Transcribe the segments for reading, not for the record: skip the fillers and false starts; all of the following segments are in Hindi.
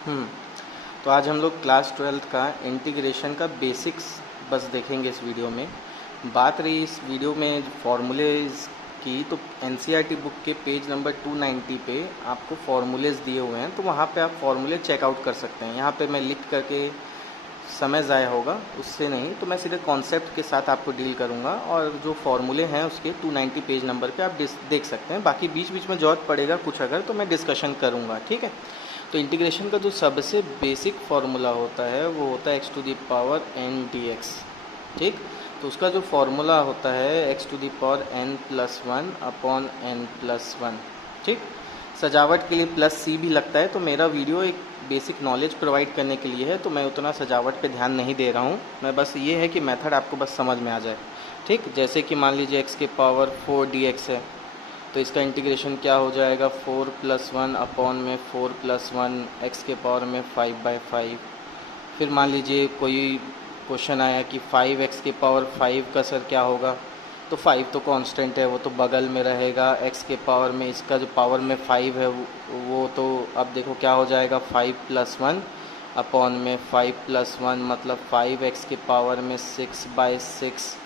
हम्म तो आज हम लोग क्लास 12th का इंटीग्रेशन का बेसिक्स बस देखेंगे इस वीडियो में। बात रही इस वीडियो में फार्मूलेज की, तो एनसीईआरटी बुक के पेज नंबर 290 पे आपको फार्मूलेज दिए हुए हैं, तो वहाँ पे आप फार्मूले चेकआउट कर सकते हैं। यहाँ पे मैं लिख करके समय ज़ाया होगा, उससे नहीं, तो मैं सीधे कॉन्सेप्ट के साथ आपको डील करूँगा और जो फार्मूले हैं उसके 290 पेज नंबर पे आप देख सकते हैं। बाकी बीच बीच में जरूरत पड़ेगा कुछ अगर, तो मैं डिस्कशन करूँगा, ठीक है। तो इंटीग्रेशन का जो सबसे बेसिक फार्मूला होता है वो होता है x to the power n d x, ठीक। तो उसका जो फार्मूला होता है x to the power n plus one upon n plus one, ठीक। सजावट के लिए प्लस सी भी लगता है, तो मेरा वीडियो एक बेसिक नॉलेज प्रोवाइड करने के लिए है, तो मैं उतना सजावट पे ध्यान नहीं दे रहा हूँ। मैं बस ये है कि मेथड आपको बस समझ में आ जाए, ठीक। जैसे कि मान लीजिए एक्स के पावर 4 डी एक्स है, तो इसका इंटीग्रेशन क्या हो जाएगा 4 प्लस वन अपॉन में 4 प्लस वन एक्स के पावर में 5/5। फिर मान लीजिए कोई क्वेश्चन आया कि 5x के पावर 5 का सर क्या होगा, तो 5 तो कांस्टेंट है, वो तो बगल में रहेगा। x के पावर में इसका जो पावर में 5 है वो तो अब देखो क्या हो जाएगा 5 प्लस वन अपॉन में 5 प्लस वन मतलब 5x के पावर में 6/6।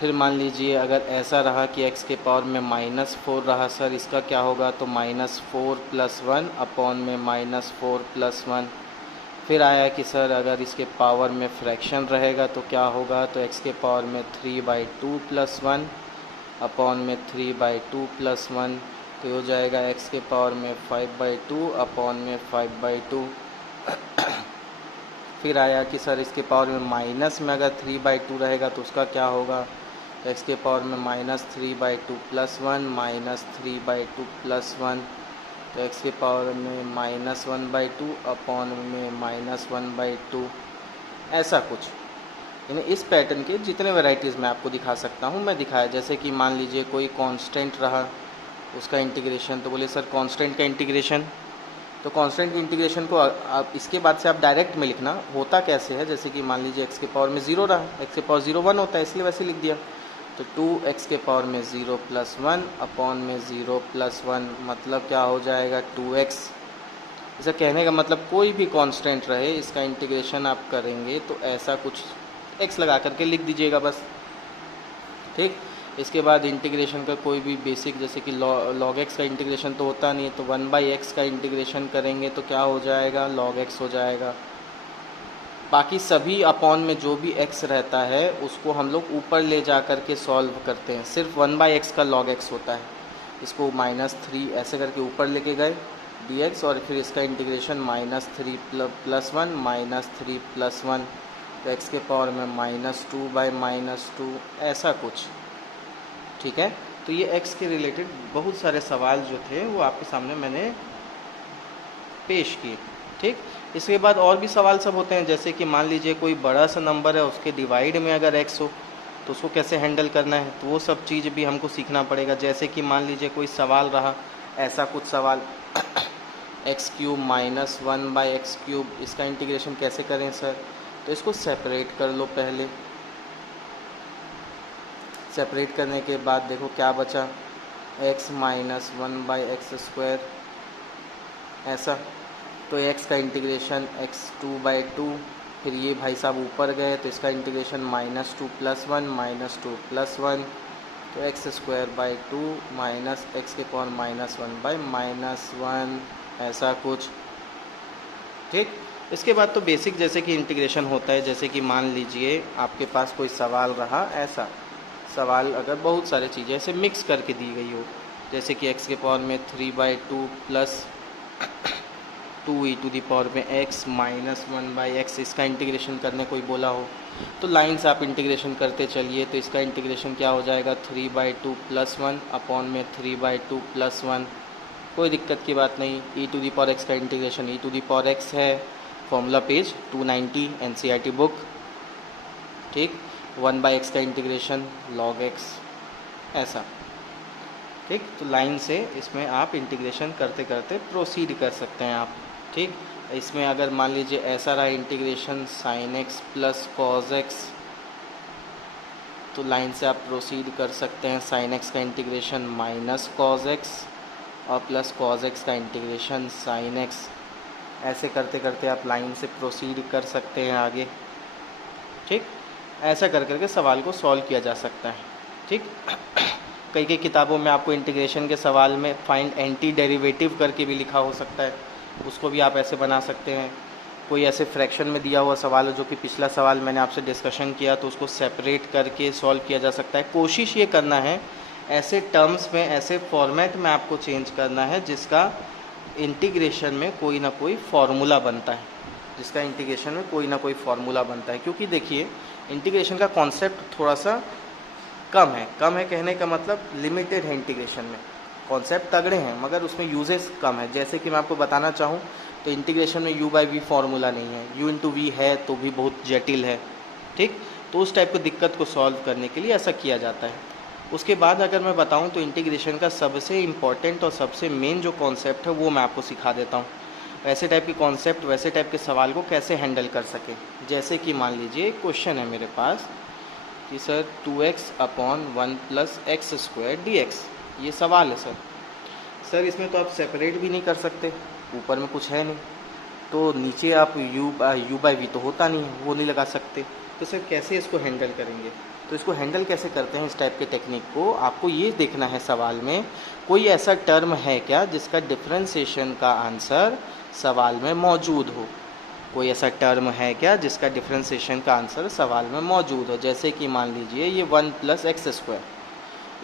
फिर मान लीजिए अगर ऐसा रहा कि x के पावर में -4 रहा, सर इसका क्या होगा, तो -4 प्लस वन अपॉन में -4 प्लस वन। फिर आया कि सर अगर इसके पावर में फ्रैक्शन रहेगा तो क्या होगा, तो x के पावर में 3/2 प्लस वन अपॉन में 3/2 प्लस वन, तो हो जाएगा x के पावर में 5/2 अपॉन में 5/2। फिर आया कि सर इसके पावर में माइनस में अगर 3/2 रहेगा तो उसका क्या होगा, तो x के पावर में -3/2 प्लस वन -3/2 प्लस वन, तो x के पावर में -1/2 अपॉन में -1/2। ऐसा कुछ, यानी इस पैटर्न के जितने वैरायटीज़ मैं आपको दिखा सकता हूँ मैं दिखाया। जैसे कि मान लीजिए कोई कांस्टेंट रहा, उसका इंटीग्रेशन, तो बोले सर कांस्टेंट का इंटीग्रेशन, तो कांस्टेंट की इंटीग्रेशन को आप इसके बाद से आप डायरेक्ट में लिखना होता कैसे है। जैसे कि मान लीजिए x के पावर में 0 रहा, x के पावर 0 1 होता है, इसलिए वैसे लिख दिया। तो 2x के पावर में 0 प्लस वन अपॉन में 0 प्लस वन मतलब क्या हो जाएगा 2x। इसे कहने का मतलब कोई भी कांस्टेंट रहे, इसका इंटीग्रेशन आप करेंगे तो ऐसा कुछ x लगा करके लिख दीजिएगा बस, ठीक। इसके बाद इंटीग्रेशन का कोई भी बेसिक, जैसे कि log x का इंटीग्रेशन तो होता नहीं है, तो 1/x का इंटीग्रेशन करेंगे तो क्या हो जाएगा log x हो जाएगा। बाकी सभी अपॉन में जो भी x रहता है उसको हम लोग ऊपर ले जा कर के सॉल्व करते हैं। सिर्फ 1/x का log x होता है, इसको -3 ऐसे करके ऊपर लेके गए dx, और फिर इसका integration -3 plus one -3 plus one, तो x के पावर में -2/-2 ऐसा कुछ, ठीक है। तो ये x के रिलेटेड बहुत सारे सवाल जो थे वो आपके सामने मैंने पेश किए, ठीक। इसके बाद और भी सवाल सब होते हैं, जैसे कि मान लीजिए कोई बड़ा सा नंबर है, उसके डिवाइड में अगर x हो तो उसको कैसे हैंडल करना है, तो वो सब चीज़ भी हमको सीखना पड़ेगा। जैसे कि मान लीजिए कोई सवाल रहा, ऐसा कुछ सवाल x³ -1/x³, इसका इंटीग्रेशन कैसे करें सर, तो इसको सेपरेट कर लो पहले। सेपरेट करने के बाद देखो क्या बचा, x -1/x², ऐसा। तो x का इंटीग्रेशन x2/2, फिर ये भाई साहब ऊपर गए तो इसका integration -2 plus one -2 plus one, तो x²/2 माइनस एक्स के पावर -1/-1, ऐसा कुछ, ठीक। इसके बाद तो बेसिक जैसे कि इंटीग्रेशन होता है। जैसे कि मान लीजिए आपके पास कोई सवाल रहा, ऐसा सवाल अगर बहुत सारे चीज़ें ऐसे मिक्स करके दी गई हो, जैसे कि x के पावर में 3/2 प्लस 2e⁻⁴ में x -1/x, इसका इंटीग्रेशन करने कोई बोला हो, तो लाइन से आप इंटीग्रेशन करते चलिए। तो इसका इंटीग्रेशन क्या हो जाएगा 3/2 प्लस वन अपॉन में 3/2 प्लस वन, कोई दिक्कत की बात नहीं। e⁻x का इंटीग्रेशन e⁻x है, फॉर्मूला पेज 290 एनसीईआरटी बुक, ठीक। 1/x का इंटीग्रेशन log x, ऐसा, ठीक। तो लाइन से इसमें आप इंटीग्रेशन करते करते प्रोसीड कर सकते हैं आप, ठीक। इसमें अगर मान लीजिए ऐसा रहा integration sin x plus cos x, तो लाइन से आप प्रोसीड कर सकते हैं। sin x का इंटीग्रेशन माइनस cos x और प्लस cos x का इंटीग्रेशन sin x, ऐसे करते करते आप लाइन से प्रोसीड कर सकते हैं आगे। ठीक, ऐसा कर करके सवाल को सॉल्व किया जा सकता है। ठीक, कई कई किताबों में आपको इंटीग्रेशन के सवाल में फाइंड एंटी डेरिवेटिव करके भी लिखा हो सकता है, उसको भी आप ऐसे बना सकते हैं। कोई ऐसे फ्रैक्शन में दिया हुआ सवाल है जो कि पिछला सवाल मैंने आपसे डिस्कशन किया, तो उसको सेपरेट करके सॉल्व किया जा सकता है। कोशिश ये करना है ऐसे टर्म्स में, ऐसे फॉर्मेट में आपको चेंज करना है जिसका इंटीग्रेशन में कोई ना कोई फार्मूला बनता है, जिसका इंटीग्रेशन में कोई ना कोई फार्मूला बनता है। क्योंकि देखिए इंटीग्रेशन का कॉन्सेप्ट थोड़ा सा कम है कहने का मतलब लिमिटेड है। इंटीग्रेशन में कॉन्सेप्ट तगड़े हैं मगर उसमें यूजेस कम है। जैसे कि मैं आपको बताना चाहूँ तो इंटीग्रेशन में u बाई वी फार्मूला नहीं है, u इंटू वी है तो भी बहुत जटिल है। ठीक, तो उस टाइप की दिक्कत को सॉल्व करने के लिए ऐसा किया जाता है। उसके बाद अगर मैं बताऊं तो इंटीग्रेशन का सबसे इम्पॉर्टेंट और सबसे मेन जो कॉन्सेप्ट है वो मैं आपको सिखा देता हूँ। वैसे टाइप के कॉन्सेप्ट, वैसे टाइप के सवाल को कैसे हैंडल कर सके। जैसे कि मान लीजिए क्वेश्चन है मेरे पास कि sir 2x upon 1 plus x square D x, ये सवाल है सर इसमें तो आप सेपरेट भी नहीं कर सकते, ऊपर में कुछ है नहीं, तो नीचे आप u बाई वी तो होता नहीं है, वो नहीं लगा सकते, तो सर कैसे इसको हैंडल करेंगे। तो इसको हैंडल कैसे करते हैं, इस टाइप के टेक्निक को आपको ये देखना है सवाल में कोई ऐसा टर्म है क्या जिसका डिफरेंशिएशन का आंसर सवाल में मौजूद हो। कोई ऐसा टर्म है क्या जिसका डिफरेंशिएशन का आंसर सवाल में मौजूद हो। जैसे कि मान लीजिए ये 1 प्लस एक्स स्क्वायर,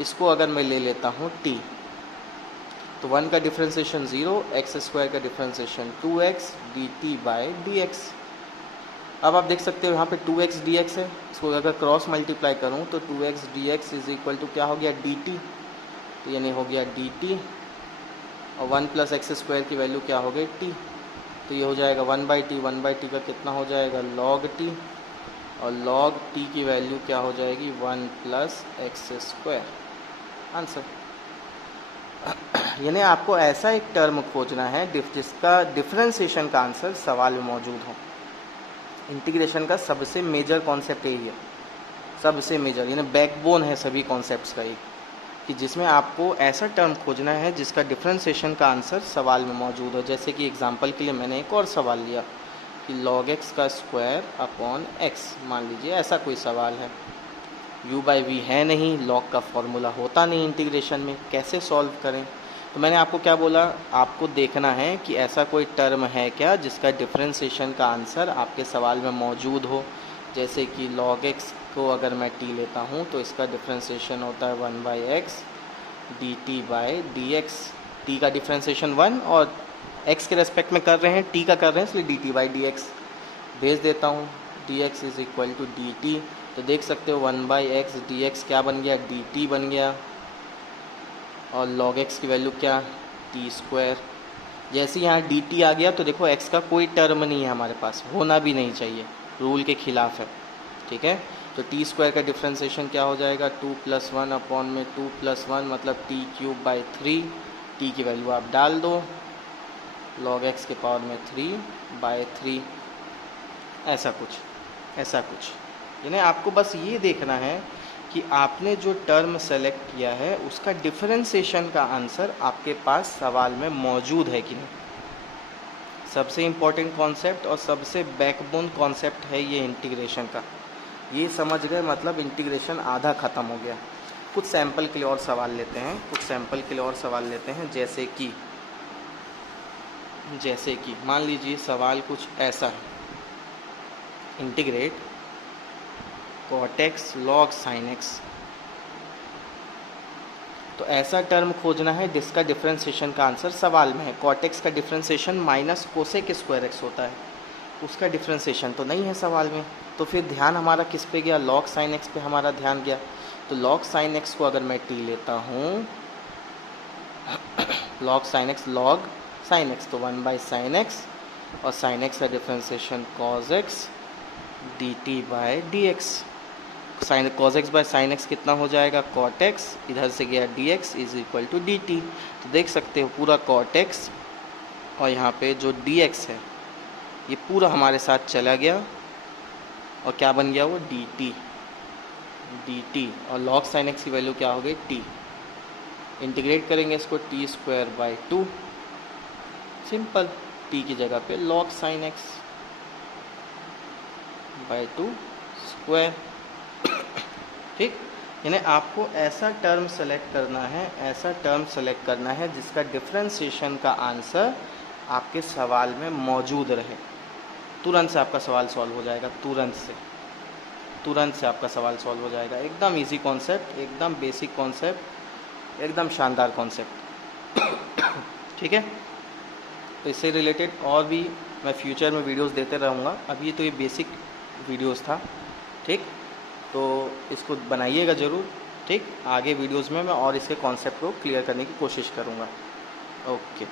इसको अगर मैं ले लेता हूँ t, तो 1 का डिफरेंशिएशन 0, एक्स स्क्वायर का differentiation 2x dt by d x. अब आप देख सकते हो यहाँ पे 2x dx है, इसको अगर क्रॉस मल्टीप्लाई करूँ तो 2x dx is equal to क्या हो गया dt, तो यानी हो गया dt, और 1 प्लस एक्स स्क्वायर की वैल्यू क्या हो गई t, तो ये हो जाएगा 1 बाई टी का कितना हो जाएगा log t, और log t की वैल्यू क्या हो जाएगी 1 प्लस एक्स स्क्वायर, आंसर। यानी आपको ऐसा एक टर्म खोजना है जिसका डिफरेंशिएशन का आंसर सवाल में मौजूद हो। इंटीग्रेशन का सबसे मेजर कॉन्सेप्ट यही है, सबसे मेजर यानी बैकबोन है सभी कॉन्सेप्ट्स का, एक कि जिसमें आपको ऐसा टर्म खोजना है जिसका डिफरेंशिएशन का आंसर सवाल में मौजूद हो। जैसे कि एग्जांपल के लिए मैंने एक और सवाल लिया कि log x का स्क्वायर अपॉन x, मान लीजिए ऐसा कोई सवाल है, u बाई वी है नहीं, log का फॉर्मूला होता नहीं इंटीग्रेशन में, कैसे सॉल्व करें। तो मैंने आपको क्या बोला, आपको देखना है कि ऐसा कोई टर्म है क्या जिसका डिफरेंशिएशन का आंसर आपके सवाल में मौजूद हो। जैसे कि log x को अगर मैं t लेता हूँ तो इसका डिफरेंशिएशन होता है 1 by x D t by d x. T का डिफरेंशिएशन 1 और x के रेस्पेक्ट में कर रहे हैं, t का कर रहे हैं, इसलिए d t by d x भेज देता हूँ, d x is equal to d t. तो देख सकते हो 1 बाई एक्स डी एक्स क्या बन गया, डी टी बन गया, और log x की वैल्यू क्या, टी स्क्वायर। जैसे यहाँ डी टी आ गया तो देखो x का कोई टर्म नहीं है हमारे पास, होना भी नहीं चाहिए, रूल के खिलाफ है। ठीक है, तो टी स्क्वायर का डिफरेंशिएशन क्या हो जाएगा 2 प्लस 1 अपॉन में 2 प्लस 1 मतलब टी क्यूब बाई 3, टी की वैल्यू आप डाल दो, log x के पावर में 3 बाई 3, ऐसा कुछ। यानी आपको बस ये देखना है कि आपने जो टर्म सेलेक्ट किया है उसका डिफरेंशिएशन का आंसर आपके पास सवाल में मौजूद है कि नहीं। सबसे इम्पोर्टेंट कॉन्सेप्ट और सबसे बैकबोन कॉन्सेप्ट है ये इंटीग्रेशन का। ये समझ गए मतलब इंटीग्रेशन आधा ख़त्म हो गया। कुछ सैंपल के लिए और सवाल लेते हैं, जैसे कि मान लीजिए सवाल कुछ ऐसा है, integrate cot x log sin x। तो ऐसा टर्म खोजना है जिसका डिफरेंशिएशन का आंसर सवाल में है। cot x का differentiation minus cosec square x होता है, उसका डिफरेंशिएशन तो नहीं है सवाल में, तो फिर ध्यान हमारा किस पे गया, log sin x पे हमारा ध्यान गया। तो log sin x को अगर मैं t लेता हूँ log sin x तो 1 बाई साइन एक्स, और sin x का differentiation cos x dt by d x. Sine cos x by sine x कितना हो जाएगा cot x, इधर से गया dx is equal to dt। तो देख सकते हो पूरा cot x और यहाँ पे जो dx है ये पूरा हमारे साथ चला गया और क्या बन गया वो dt, और log sin x की वैल्यू क्या हो गई t। इंटीग्रेट करेंगे इसको t square by 2, simple. t की जगह पे log sin x by 2 square. ठीक, यानी आपको ऐसा टर्म सेलेक्ट करना है, ऐसा टर्म सेलेक्ट करना है जिसका डिफरेंशिएशन का आंसर आपके सवाल में मौजूद रहे। तुरंत से आपका सवाल सॉल्व हो जाएगा, तुरंत से आपका सवाल सॉल्व हो जाएगा। एकदम इजी कॉन्सेप्ट, एकदम बेसिक कॉन्सेप्ट, एकदम शानदार कॉन्सेप्ट। ठीक है, तो इससे रिलेटेड और भी मैं फ्यूचर में वीडियोस देते रहूँगा। अभी तो ये बेसिक वीडियोस था। ठीक, तो इसको बनाइएगा ज़रूर। ठीक, आगे वीडियोस में मैं और इसके कॉन्सेप्ट को क्लियर करने की कोशिश करूँगा। ओके।